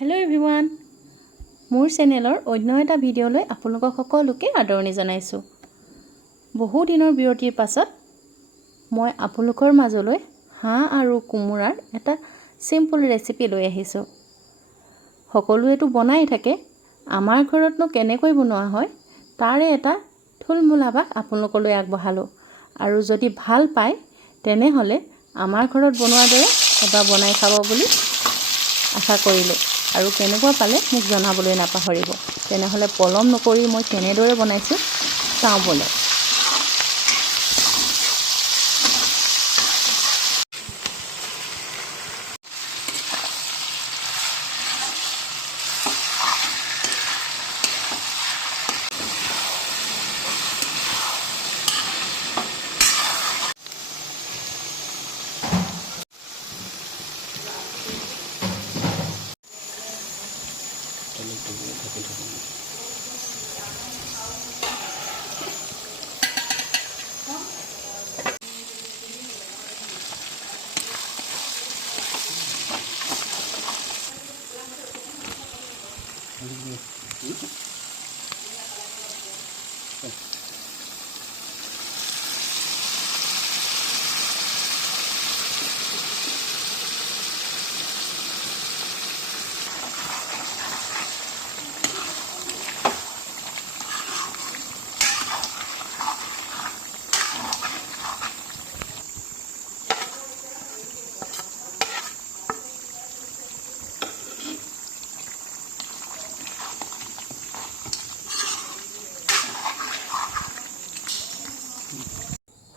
Hello everyone मोर चेनेलर अन्य एटा भिडिओলৈ আপোনালোকক সকলোকে আদৰণি জনাইছো। বহু দিনৰ বিৰতিৰ পাছত মই আপোনালোকৰ মাজলৈ হাঁহ আৰু কোমোৰাৰ এটা সিম্পল ৰেচিপি লৈ আহিছো। সকলোৱেটো বনাই থাকে, আমাৰ ঘৰতনো কেনেকৈ বনোৱা হয় তাৰে এটা থুলমূলাভাগ আপোনালোকলৈ আগবঢ়ালো। আৰু যদি ভাল পায় তেনেহলে আমাৰ ঘৰত বনোৱাৰ দৰে এবাৰ বনাই খাব বুলি আশা কৰিলো। আৰু কেনেকুৱা পালে মোক জনাবলৈ নাপাহৰিব। তেনেহলে পলম নকৰি মই কেনেদৰে বনাইছো চাওঁ বলে।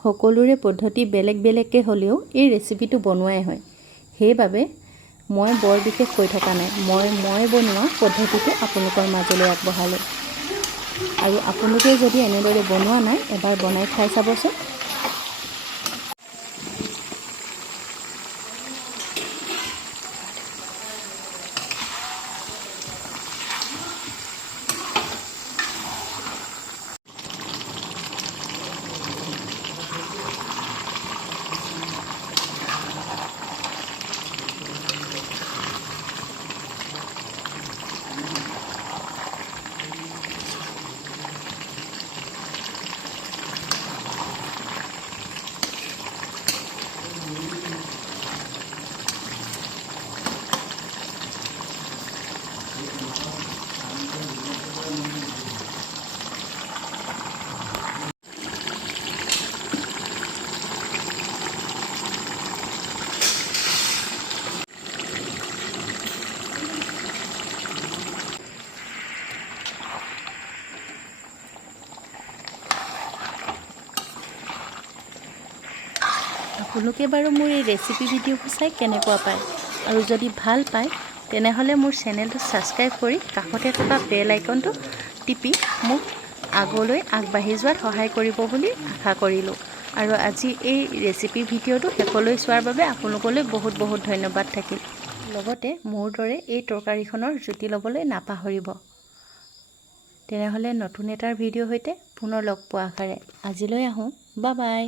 সকলোৰে পদ্ধতি বেলেগ বেলেগকে হলেও এই ৰেচিপিটো বনোৱাই হয়। সেইবাবে মই বৰ বিশেষ কৈ থকা নাই, মই বনোৱা পদ্ধতিটো আপোনালোকৰ মাজলৈ আগবঢ়ালো। আৰু আপোনালোকে যদি এনেদৰে বনোৱা নাই এবাৰ বনাই খাই চাবচোন। আপোনালোকে বাৰু মোৰ এই ৰেচিপি ভিডিঅ'বোৰ চাই কেনেকুৱা পায়, আৰু যদি ভাল পায় তেনেহলে মোৰ চেনেলটো সাবস্ক্ৰাইব কৰি কাষতে থকা বেল আইকনটো টিপি মোক আগলৈ আগবাঢ়ি যোৱাত সহায় কৰিব বুলি আশা কৰিলো। আৰু আজি এই ৰেচিপি ভিডিঅ'টো শেষলৈ চোৱাৰ বাবে আপোনালোকলৈ বহুত বহুত ধন্যবাদ থাকিল। লগতে মোৰ দৰে এই তৰকাৰীখনৰ জুতি ল'বলৈ নাপাহৰিব। তেনেহলে নতুন এটাৰ ভিডিঅ' সৈতে পুনৰ লগ পোৱা আশাৰে আজিলৈ আহোঁ। Bye bye.